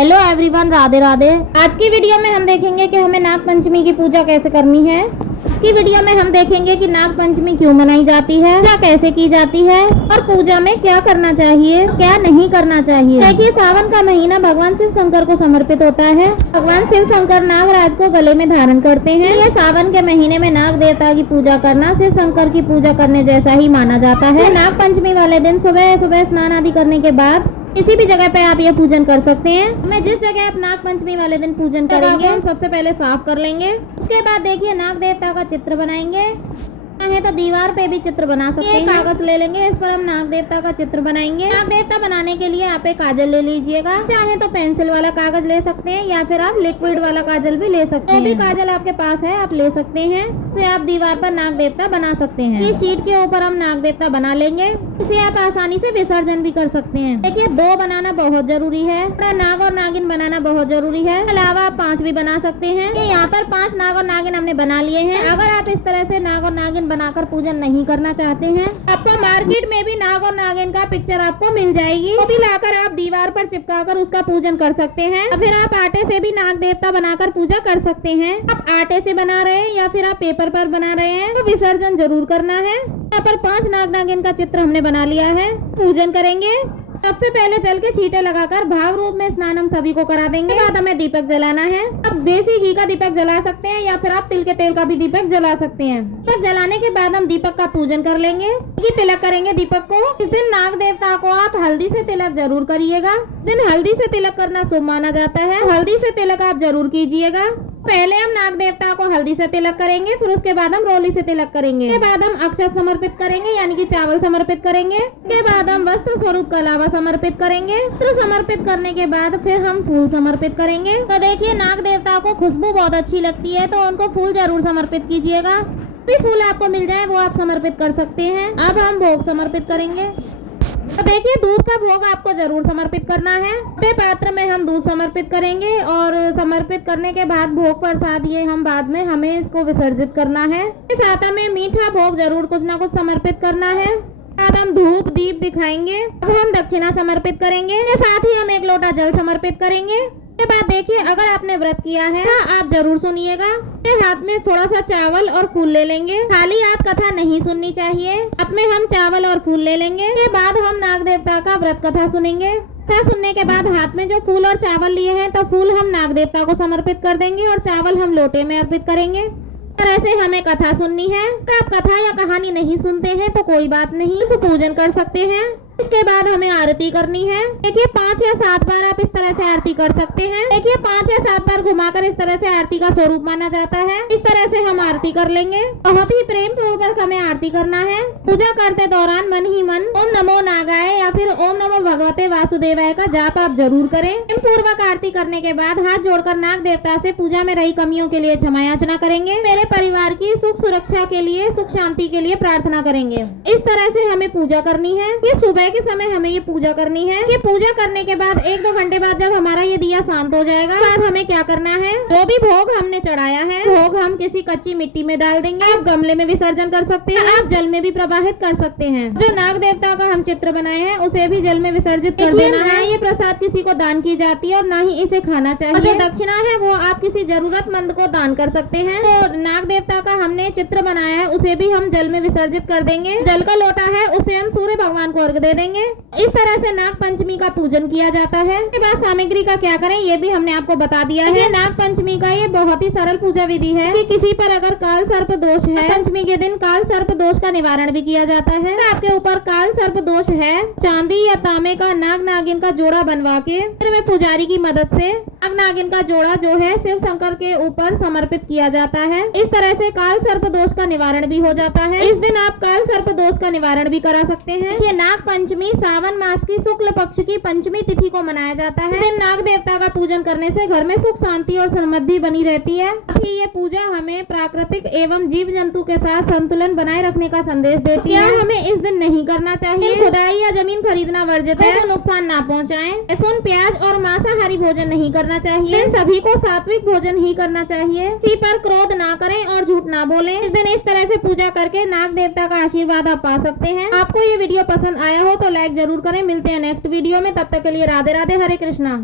Hello everyone, Radhe Radhe. आज की video में हम देखेंगे कि हमें नाग पंचमी की पूजा कैसे करनी है। आज की वीडियो में हम देखेंगे कि नाग पंचमी क्यों मनाई जाती है, पूजा कैसे की जाती है और पूजा में क्या करना चाहिए, क्या नहीं करना चाहिए। देखिए, सावन का महीना भगवान शिव शंकर को समर्पित होता है। भगवान शिव शंकर नागराज को गले में धारण करते हैं। ये सावन के महीने में नाग देवता की पूजा करना शिव शंकर की पूजा करने जैसा ही माना जाता है। नाग पंचमी वाले दिन सुबह सुबह स्नान आदि करने के बाद किसी भी जगह पे आप ये पूजन कर सकते हैं। मैं जिस जगह आप नाग पंचमी वाले दिन पूजन करेंगे हम सबसे पहले साफ कर लेंगे। उसके बाद देखिए, नाग देवता का चित्र बनाएंगे। है तो दीवार पे भी चित्र बना सकते हैं। कागज ले लेंगे, इस पर हम नाग देवता का चित्र बनाएंगे। नाग देवता बनाने के लिए आप एक काजल ले लीजिएगा। चाहे तो पेंसिल वाला कागज ले सकते हैं या फिर आप लिक्विड वाला काजल भी ले सकते हैं। जो भी काजल आपके पास है आप ले सकते हैं। इसे आप दीवार पर नाग देवता बना सकते हैं। इस शीट के ऊपर हम नाग देवता बना लेंगे। इसे आप आसानी से विसर्जन भी कर सकते हैं। देखिए, 2 बनाना बहुत जरूरी है। नाग और नागिन बनाना बहुत जरूरी है। अलावा आप 5 भी बना सकते हैं। यहाँ पर 5 नाग और नागिन हमने बना लिए हैं। अगर आप इस तरह से नाग और नागिन बनाकर पूजन नहीं करना चाहते हैं, आपको मार्केट में भी नाग और नागिन का पिक्चर आपको मिल जाएगी। वो भी लाकर आप दीवार पर चिपकाकर उसका पूजन कर सकते हैं। फिर आप आटे से भी नाग देवता बनाकर पूजा कर सकते हैं। आप आटे से बना रहे हैं या फिर आप पेपर पर बना रहे हैं तो विसर्जन जरूर करना है। यहाँ पर 5 नाग नागिन का चित्र हमने बना लिया है। पूजन करेंगे। सबसे पहले जल के छींटे लगाकर भाव रूप में स्नान हम सभी को करा देंगे। बाद हमें दीपक जलाना है। आप देसी घी का दीपक जला सकते हैं या फिर आप तिल के तेल का भी दीपक जला सकते हैं। दीपक जलाने के बाद हम दीपक का पूजन कर लेंगे। ये तिलक करेंगे दीपक को। इस दिन नाग देवता को आप हल्दी से तिलक जरूर करिएगा। दिन हल्दी से तिलक करना शुभ माना जाता है। हल्दी से तिलक आप जरूर कीजिएगा। पहले हम नाग देवता को हल्दी से तिलक करेंगे, फिर उसके बाद हम रोली से तिलक करेंगे। उसके बाद हम अक्षत समर्पित करेंगे यानी कि चावल समर्पित करेंगे। उसके बाद हम वस्त्र स्वरूप कलावा समर्पित करेंगे। वस्त्र समर्पित करने के बाद फिर हम फूल समर्पित करेंगे। तो देखिए, नाग देवता को खुशबू बहुत अच्छी लगती है तो उनको फूल जरूर समर्पित कीजिएगा। भी फूल आपको मिल जाए वो आप समर्पित कर सकते हैं। अब हम भोग समर्पित करेंगे। तो देखिए, दूध का भोग आपको जरूर समर्पित करना है। बड़े पात्र में हम दूध समर्पित करेंगे और समर्पित करने के बाद भोग प्रसाद ये हम बाद में हमें इसको विसर्जित करना है। इस आता में मीठा भोग जरूर कुछ ना कुछ समर्पित करना है। बाद हम धूप दीप दिखाएंगे। अब हम दक्षिणा समर्पित करेंगे। साथ ही हम 1 लोटा जल समर्पित करेंगे। के बाद देखिए, अगर आपने व्रत किया है आप जरूर सुनिएगा। हाथ में थोड़ा सा चावल और फूल ले लेंगे। खाली हाथ कथा नहीं सुननी चाहिए। हाथ में हम चावल और फूल ले लेंगे। के बाद हम नाग देवता का व्रत कथा सुनेंगे। कथा सुनने के बाद हाथ में जो फूल और चावल लिए हैं तो फूल हम नाग देवता को समर्पित कर देंगे और चावल हम लोटे में अर्पित करेंगे। तरह से हमें कथा सुननी है। अगर आप कथा या कहानी नहीं सुनते हैं तो कोई बात नहीं, तो पूजन कर सकते हैं। इसके बाद हमें आरती करनी है। देखिए, 5 या 7 बार आप इस तरह से आरती कर सकते हैं। देखिए, 5 या 7 बार घुमाकर इस तरह से आरती का स्वरूप माना जाता है। इस तरह से हम आरती कर लेंगे। बहुत ही प्रेम पूर्वक हमें आरती करना है। पूजा करते दौरान मन ही मन ओम नमो नागाय या फिर ओम नमो भगवते वासुदेवाय का जाप आप जरूर करें। प्रेम पूर्वक आरती करने के बाद हाथ जोड़कर नाग देवता से पूजा में रही कमियों के लिए क्षमा याचना करेंगे। मेरे परिवार की सुख सुरक्षा के लिए, सुख शांति के लिए प्रार्थना करेंगे। इस तरह से हमें पूजा करनी है। ये सुबह के समय हमें ये पूजा करनी है। ये पूजा करने के बाद 1-2 घंटे बाद जब हमारा ये दिया शांत हो जाएगा, बाद हमें क्या करना है, जो भी भोग हमने चढ़ाया है भोग हम किसी कच्ची मिट्टी में डाल देंगे। आप गमले में विसर्जन कर सकते हैं, आप जल में भी प्रवाहित कर सकते हैं। जो नाग देवता का हम चित्र बनाए हैं उसे भी जल में विसर्जित कर देना है। ये प्रसाद किसी को दान की जाती है और ना ही इसे खाना चाहिए। जो दक्षिणा है वो आप किसी जरूरतमंद को दान कर सकते हैं। तो नाग देवता का हमने चित्र बनाया है उसे भी हम जल में विसर्जित कर देंगे। जल का लोटा है उसे हम सूर्य भगवान को अर्घ दे देंगे। इस तरह से नाग पंचमी का पूजन किया जाता है। इसके बाद सामग्री का क्या करें ये भी हमने आपको बता दिया है। नाग पंचमी का ये बहुत ही सरल पूजा विधि है कि किसी पर अगर काल सर्प दोष है, पंचमी के दिन काल सर्प दोष का निवारण भी किया जाता है। आपके ऊपर काल सर्प दोष है, चांदी या तांबे का नाग नागिन का जोड़ा बनवा के फिर में पुजारी की मदद से नाग नागिन का जोड़ा जो है शिव शंकर के ऊपर समर्पित किया जाता है। इस तरह से काल सर्प दोष का निवारण भी हो जाता है। इस दिन आप काल सर्प दोष का निवारण भी करा सकते हैं। ये नाग पंचमी सावन मास की शुक्ल पक्ष की पंचमी तिथि को मनाया जाता है। दिन नाग देवता का पूजन करने से घर में सुख शांति और समृद्धि बनी रहती है। ये पूजा हमें प्राकृतिक एवं जीव जंतु के साथ संतुलन बनाए रखने का संदेश देती है। हमें इस दिन नहीं करना चाहिए खुदाई या जमीन खरीदना वर्जित है, नुकसान ना पहुँचाए। लहसुन प्याज और मांसाहारी भोजन नहीं करना चाहिए। सभी को सात्विक भोजन ही करना चाहिए। किसी पर क्रोध ना करें और झूठ ना बोलें। इस दिन इस तरह से पूजा करके नाग देवता का आशीर्वाद आप पा सकते हैं। आपको ये वीडियो पसंद आया हो तो लाइक जरूर करें। मिलते हैं नेक्स्ट वीडियो में, तब तक के लिए राधे राधे, हरे कृष्णा।